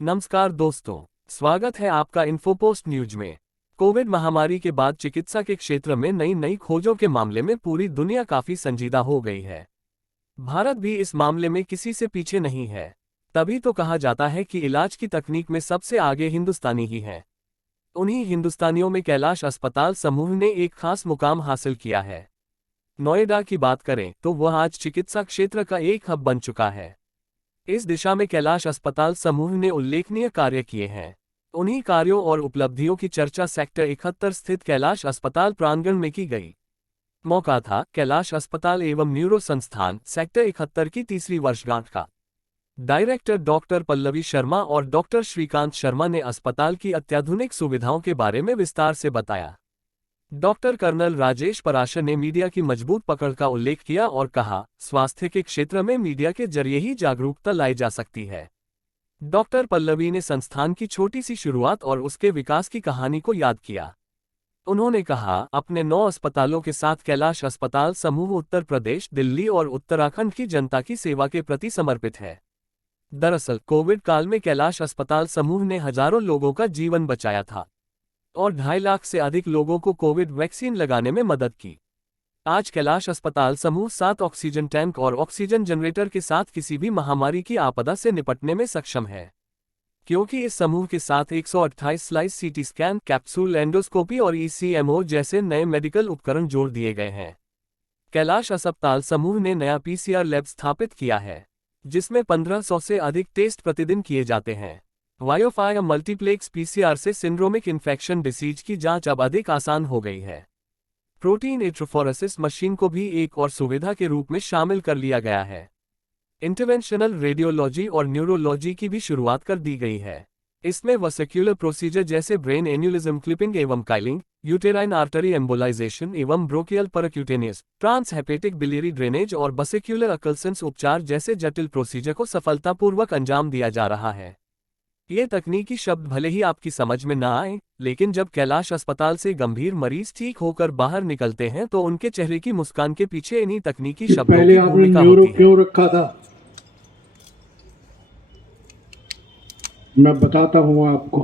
नमस्कार दोस्तों, स्वागत है आपका इन्फोपोस्ट न्यूज में। कोविड महामारी के बाद चिकित्सा के क्षेत्र में नई खोजों के मामले में पूरी दुनिया काफी संजीदा हो गई है। भारत भी इस मामले में किसी से पीछे नहीं है। तभी तो कहा जाता है कि इलाज की तकनीक में सबसे आगे हिंदुस्तानी ही हैं। उन्हीं हिंदुस्तानियों में कैलाश अस्पताल समूह ने एक खास मुकाम हासिल किया है। नोएडा की बात करें तो वह आज चिकित्सा क्षेत्र का एक हब बन चुका है। इस दिशा में कैलाश अस्पताल समूह ने उल्लेखनीय कार्य किए हैं। उन्हीं कार्यों और उपलब्धियों की चर्चा सेक्टर 71 स्थित कैलाश अस्पताल प्रांगण में की गई। मौका था कैलाश अस्पताल एवं न्यूरो संस्थान सेक्टर 71 की तीसरी वर्षगांठ का। डायरेक्टर डॉक्टर पल्लवी शर्मा और डॉक्टर श्रीकांत शर्मा ने अस्पताल की अत्याधुनिक सुविधाओं के बारे में विस्तार से बताया। डॉक्टर कर्नल राजेश पराशर ने मीडिया की मजबूत पकड़ का उल्लेख किया और कहा, स्वास्थ्य के क्षेत्र में मीडिया के जरिए ही जागरूकता लाई जा सकती है। डॉक्टर पल्लवी ने संस्थान की छोटी सी शुरुआत और उसके विकास की कहानी को याद किया। उन्होंने कहा, अपने 9 अस्पतालों के साथ कैलाश अस्पताल समूह उत्तर प्रदेश, दिल्ली और उत्तराखंड की जनता की सेवा के प्रति समर्पित है। दरअसल कोविड काल में कैलाश अस्पताल समूह ने हजारों लोगों का जीवन बचाया था और 2.5 लाख से अधिक लोगों को कोविड वैक्सीन लगाने में मदद की। आज कैलाश अस्पताल समूह 7 ऑक्सीजन टैंक और ऑक्सीजन जनरेटर के साथ किसी भी महामारी की आपदा से निपटने में सक्षम है, क्योंकि इस समूह के साथ 128 slice CT scan, capsule endoscopy और ईसीएमओ जैसे नए मेडिकल उपकरण जोड़ दिए गए हैं। कैलाश अस्पताल समूह ने नया पीसीआर लैब स्थापित किया है, जिसमें 1500 से अधिक टेस्ट प्रतिदिन किए जाते हैं। वायोफायर मल्टीप्लेक्स पीसीआर से सिंड्रोमिक इन्फेक्शन डिसीज की जांच अब अधिक आसान हो गई है। प्रोटीन इलेक्ट्रोफोरेसिस मशीन को भी एक और सुविधा के रूप में शामिल कर लिया गया है। इंटरवेंशनल रेडियोलॉजी और न्यूरोलॉजी की भी शुरुआत कर दी गई है। इसमें वेसिकुलर प्रोसीजर जैसे ब्रेन एन्यूलिज्म क्लिपिंग एवं काइलिंग, यूटेराइन आर्टरी एम्बोलाइजेशन एवं ब्रोकियल परक्यूटेनियस, ट्रांसहेपेटिक बिलियरी ड्रेनेज और वेसिकुलर अकल्सेंस उपचार जैसे जटिल प्रोसीजर को सफलतापूर्वक अंजाम दिया जा रहा है। ये तकनीकी शब्द भले ही आपकी समझ में ना आए, लेकिन जब कैलाश अस्पताल से गंभीर मरीज ठीक होकर बाहर निकलते हैं तो उनके चेहरे की मुस्कान के पीछे इन्हीं तकनीकी शब्दों की भूमिका होती है। क्यों रखा था, मैं बताता हूं आपको।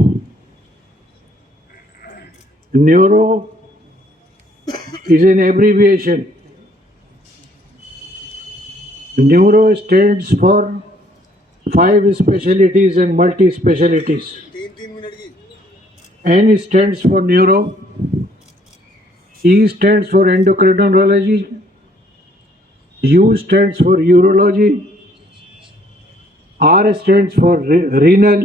Neuro is an abbreviation. Neuro stands for 5 specialties and multi-specialties. N stands for neuro, E stands for endocrinology, U stands for urology, R stands for renal,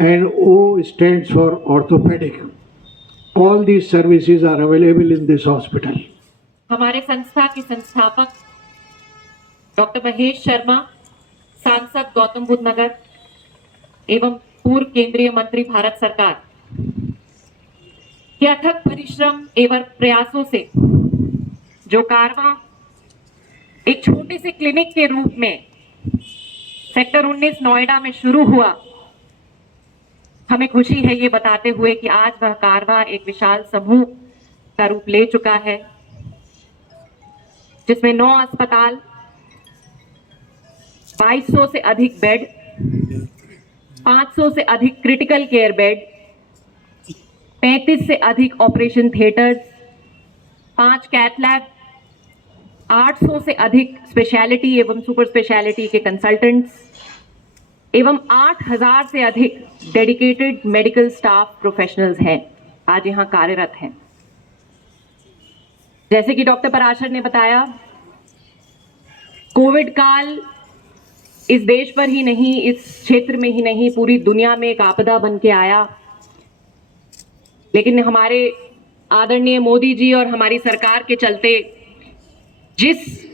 and O stands for orthopedic. All these services are available in this hospital. हमारे संस्था के संस्थापक doctor Mahesh Sharma, सांसद गौतम बुद्ध नगर एवं पूर्व केंद्रीय मंत्री भारत सरकार के अथक परिश्रम एवं प्रयासों से जो कारवां एक छोटे से क्लिनिक के रूप में सेक्टर 19 नोएडा में शुरू हुआ, हमें खुशी है ये बताते हुए कि आज वह कारवां एक विशाल समूह का रूप ले चुका है, जिसमें 9 अस्पताल, 2200 से अधिक बेड, 500 से अधिक क्रिटिकल केयर बेड, 35 से अधिक ऑपरेशन थिएटर्स, 5 कैथ लैब, 800 से अधिक स्पेशलिटी एवं सुपर स्पेशलिटी के कंसल्टेंट्स एवं 8000 से अधिक डेडिकेटेड मेडिकल स्टाफ प्रोफेशनल्स हैं, आज यहां कार्यरत हैं। जैसे कि डॉक्टर पराशर ने बताया, कोविड काल इस देश पर ही नहीं, इस क्षेत्र में ही नहीं, पूरी दुनिया में एक आपदा बन के आया, लेकिन हमारे आदरणीय मोदी जी और हमारी सरकार के चलते जिस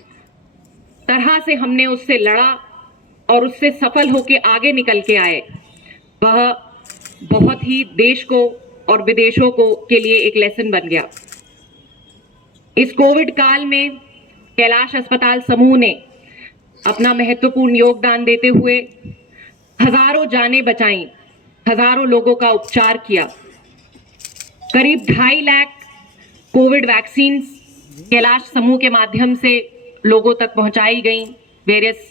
तरह से हमने उससे लड़ा और उससे सफल होकर आगे निकल के आए, वह बहुत ही देश को और विदेशों को के लिए एक लेसन बन गया। इस कोविड काल में कैलाश अस्पताल समूह ने अपना महत्वपूर्ण योगदान देते हुए हजारों जानें बचाई, हजारों लोगों का उपचार किया। करीब 2.5 लाख कोविड वैक्सीन्स कैलाश समूह के माध्यम से लोगों तक पहुंचाई गई। वेरियस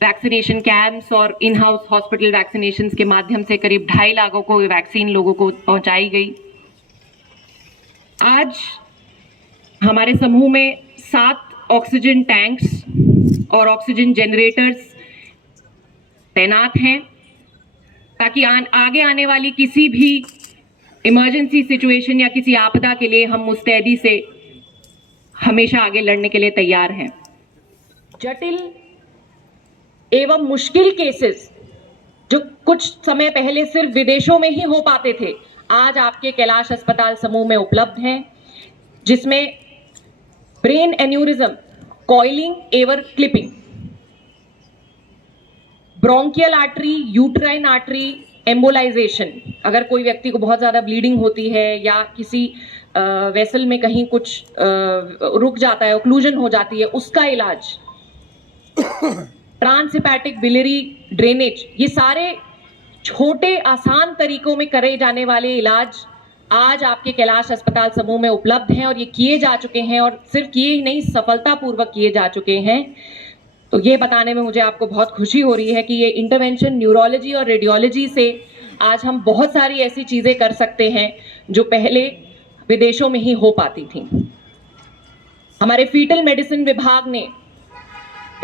वैक्सीनेशन कैंप्स और इन हाउस हॉस्पिटल वैक्सीनेशंस के माध्यम से करीब 2.5 लाख को वैक्सीन लोगों को पहुंचाई गई। आज हमारे समूह में 7 ऑक्सीजन टैंक्स और ऑक्सीजन जनरेटर्स तैनात हैं ताकि आगे आने वाली किसी भी इमरजेंसी सिचुएशन या किसी आपदा के लिए हम मुस्तैदी से हमेशा आगे लड़ने के लिए तैयार हैं। जटिल एवं मुश्किल केसेस जो कुछ समय पहले सिर्फ विदेशों में ही हो पाते थे, आज आपके कैलाश अस्पताल समूह में उपलब्ध हैं, जिसमें ब्रेन एन्यूरिज्म, कॉइलिंग एवं clipping, bronchial artery, uterine artery embolisation, अगर कोई व्यक्ति को बहुत ज्यादा ब्लीडिंग होती है या किसी वेसल में कहीं कुछ रुक जाता है, ओक्लूजन हो जाती है, उसका इलाज, ट्रांसहेपेटिक बिलियरी ड्रेनेज, ये सारे छोटे आसान तरीकों में करे जाने वाले इलाज आज आपके कैलाश अस्पताल समूह में उपलब्ध हैं और ये किए जा चुके हैं, और सिर्फ किए ही नहीं, सफलतापूर्वक किए जा चुके हैं। तो ये बताने में मुझे आपको बहुत खुशी हो रही है कि ये इंटरवेंशन न्यूरोलॉजी और रेडियोलॉजी से आज हम बहुत सारी ऐसी चीजें कर सकते हैं जो पहले विदेशों में ही हो पाती थी। हमारे फीटल मेडिसिन विभाग ने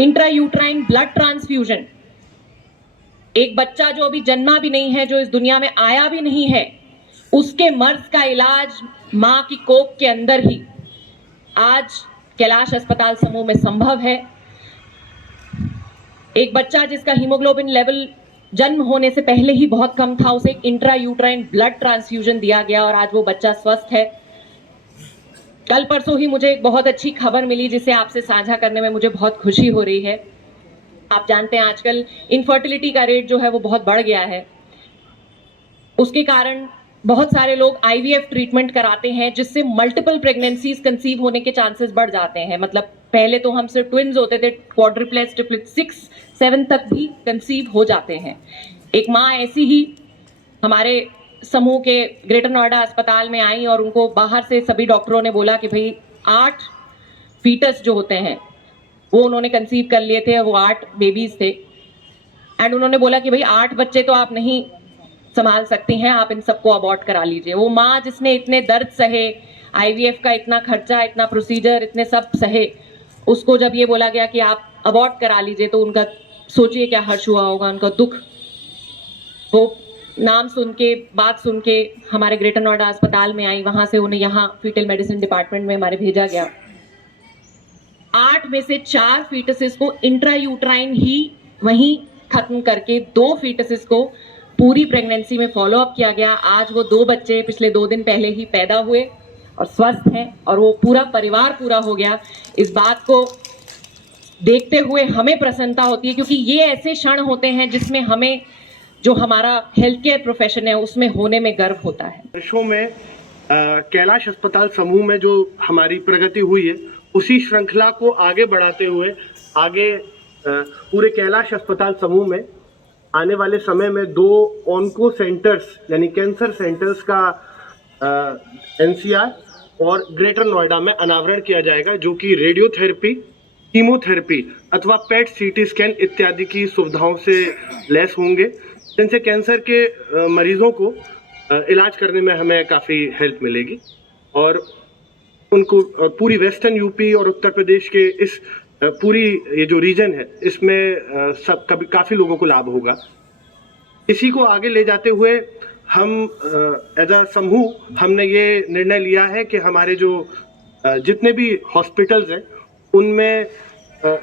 इंट्रायूट्राइन ब्लड ट्रांसफ्यूजन, एक बच्चा जो अभी जन्मा भी नहीं है, जो इस दुनिया में आया भी नहीं है, उसके मर्ज का इलाज मां की कोख के अंदर ही आज कैलाश अस्पताल समूह में संभव है। एक बच्चा जिसका हीमोग्लोबिन लेवल जन्म होने से पहले ही बहुत कम था, उसे एक इंट्रायूट्राइन ब्लड ट्रांसफ्यूजन दिया गया और आज वो बच्चा स्वस्थ है। कल परसों ही मुझे एक बहुत अच्छी खबर मिली जिसे आपसे साझा करने में मुझे बहुत खुशी हो रही है। आप जानते हैं आजकल इनफर्टिलिटी का रेट जो है वो बहुत बढ़ गया है। उसके कारण बहुत सारे लोग आईवीएफ ट्रीटमेंट कराते हैं, जिससे मल्टीपल प्रेगनेंसीज कंसीव होने के चांसेस बढ़ जाते हैं। मतलब पहले तो हम सिर्फ ट्विन्स होते थे, क्वाड्रिप्लेट्स, ट्रिपलेट्स, 6, 7 तक भी कंसीव हो जाते हैं। एक माँ ऐसी ही हमारे समूह के ग्रेटर नोएडा अस्पताल में आई और उनको बाहर से सभी डॉक्टरों ने बोला कि भाई 8 फीटस जो होते हैं वो उन्होंने कंसीव कर लिए थे, वो 8 बेबीज थे, एंड उन्होंने बोला कि भाई 8 बच्चे तो आप नहीं संभाल सकती हैं, आप इन सबको अबॉर्ट करा लीजिए। वो माँ जिसने इतने दर्द सहे, आईवीएफ का इतना खर्चा, इतना प्रोसीजर, इतने सब सहे, उसको जब ये बोला गया कि आप अबॉर्ट करा लीजिए तो उनका सोचिए क्या हर्ष हुआ होगा, उनका दुख। वो नाम सुन के, बात सुन के हमारे ग्रेटर नोएडा अस्पताल में आई, वहां से उन्हें यहाँ फीटल मेडिसिन डिपार्टमेंट में हमारे भेजा गया। 8 में से 4 फीटसेस को इंट्रायूट्राइन ही वहीं खत्म करके 2 फीटसेस को पूरी प्रेगनेंसी में फॉलो अप किया गया। आज वो 2 बच्चे पिछले 2 दिन पहले ही पैदा हुए और स्वस्थ हैं, और वो पूरा परिवार पूरा हो गया। इस बात को देखते हुए हमें प्रसन्नता होती है, क्योंकि ये ऐसे क्षण होते हैं जिसमें हमें जो हमारा हेल्थ केयर प्रोफेशन है उसमें होने में गर्व होता है। वर्षों में कैलाश अस्पताल समूह में जो हमारी प्रगति हुई है, उसी श्रृंखला को आगे बढ़ाते हुए आगे पूरे कैलाश अस्पताल समूह में आने वाले समय में 2 ऑन्को सेंटर्स यानी कैंसर सेंटर्स का एनसीआर और ग्रेटर नोएडा में अनावरण किया जाएगा, जो कि रेडियोथेरेपी, कीमोथेरेपी अथवा पेट सीटी स्कैन इत्यादि की सुविधाओं से लैस होंगे, जिनसे कैंसर के मरीजों को इलाज करने में हमें काफ़ी हेल्प मिलेगी और उनको पूरी वेस्टर्न यूपी और उत्तर प्रदेश के इस पूरी ये जो रीजन है इसमें काफ़ी लोगों को लाभ होगा। इसी को आगे ले जाते हुए हम एज अ समूह हमने ये निर्णय लिया है कि हमारे जो जितने भी हॉस्पिटल्स हैं उनमें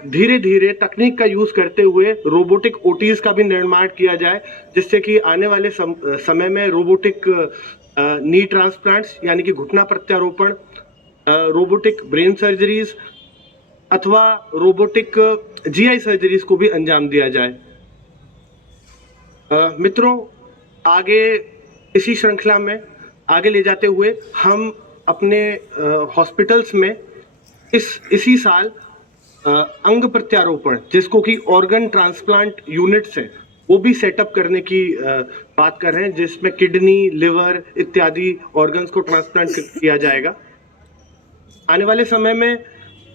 धीरे धीरे तकनीक का यूज़ करते हुए रोबोटिक ओटीज़ का भी निर्माण किया जाए, जिससे कि आने वाले समय में रोबोटिक नी ट्रांसप्लांट्स यानी कि घुटना प्रत्यारोपण, रोबोटिक ब्रेन सर्जरीज अथवा रोबोटिक जीआई सर्जरीज को भी अंजाम दिया जाए। मित्रों, आगे इसी श्रृंखला में आगे ले जाते हुए हम अपने हॉस्पिटल्स में इसी साल अंग प्रत्यारोपण, जिसको कि ऑर्गन ट्रांसप्लांट यूनिट्स हैं, वो भी सेटअप करने की बात कर रहे हैं, जिसमें किडनी, लिवर इत्यादि ऑर्गन्स को ट्रांसप्लांट किया जाएगा। आने वाले समय में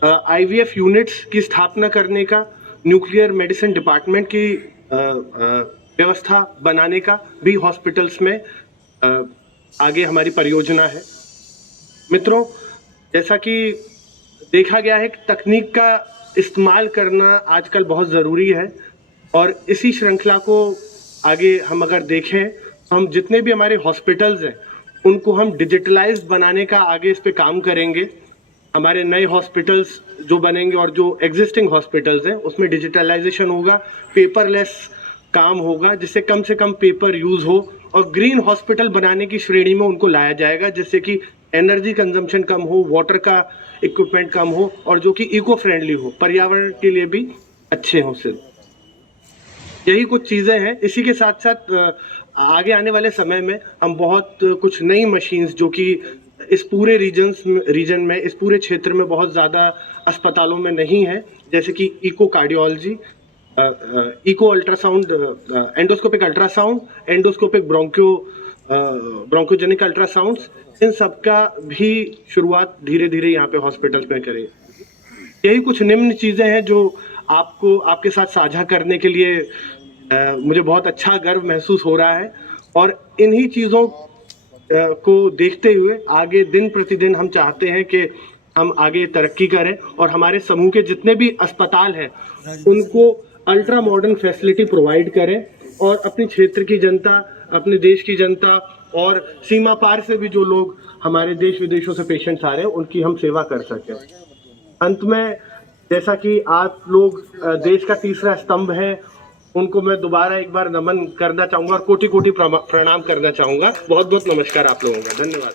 आईवीएफ यूनिट्स की स्थापना करने का न्यूक्लियर मेडिसिन डिपार्टमेंट की व्यवस्था बनाने का भी हॉस्पिटल्स में आगे हमारी परियोजना है। मित्रों, जैसा कि देखा गया है कि तकनीक का इस्तेमाल करना आजकल बहुत ज़रूरी है और इसी श्रृंखला को आगे हम अगर देखें तो हम जितने भी हमारे हॉस्पिटल्स हैं उनको हम डिजिटलाइज्ड बनाने का आगे इस पे काम करेंगे। हमारे नए हॉस्पिटल्स जो बनेंगे और जो एग्जिस्टिंग हॉस्पिटल्स हैं उसमें डिजिटलाइजेशन होगा, पेपरलेस काम होगा, जिससे कम से कम पेपर यूज़ हो और ग्रीन हॉस्पिटल बनाने की श्रेणी में उनको लाया जाएगा, जिससे कि एनर्जी कंजम्पशन कम हो, वाटर का इक्विपमेंट कम हो और जो कि इको फ्रेंडली हो, पर्यावरण के लिए भी अच्छे हो। सिर्फ यही कुछ चीज़ें हैं। इसी के साथ साथ आगे आने वाले समय में हम बहुत कुछ नई मशीन्स जो कि इस पूरे रीजन में इस पूरे क्षेत्र में बहुत ज़्यादा अस्पतालों में नहीं है, जैसे कि echo cardiology, echo ultrasound, endoscopic ultrasound, endoscopic bronchogenic ultrasounds, इन सब का भी शुरुआत धीरे धीरे यहाँ पे हॉस्पिटल्स में करें। यही कुछ निम्न चीज़ें हैं जो आपको आपके साथ साझा करने के लिए मुझे बहुत अच्छा गर्व महसूस हो रहा है और इन्हीं चीज़ों को देखते हुए आगे दिन प्रतिदिन हम चाहते हैं कि हम आगे तरक्की करें और हमारे समूह के जितने भी अस्पताल हैं उनको अल्ट्रा मॉडर्न फैसिलिटी प्रोवाइड करें और अपने क्षेत्र की जनता, अपने देश की जनता और सीमा पार से भी जो लोग हमारे देश विदेशों से पेशेंट्स आ रहे हैं उनकी हम सेवा कर सकें। अंत में, जैसा कि आप लोग देश का तीसरा स्तंभ है, उनको मैं दोबारा एक बार नमन करना चाहूँगा और कोटि कोटि प्रणाम करना चाहूँगा। बहुत बहुत नमस्कार आप लोगों का। धन्यवाद।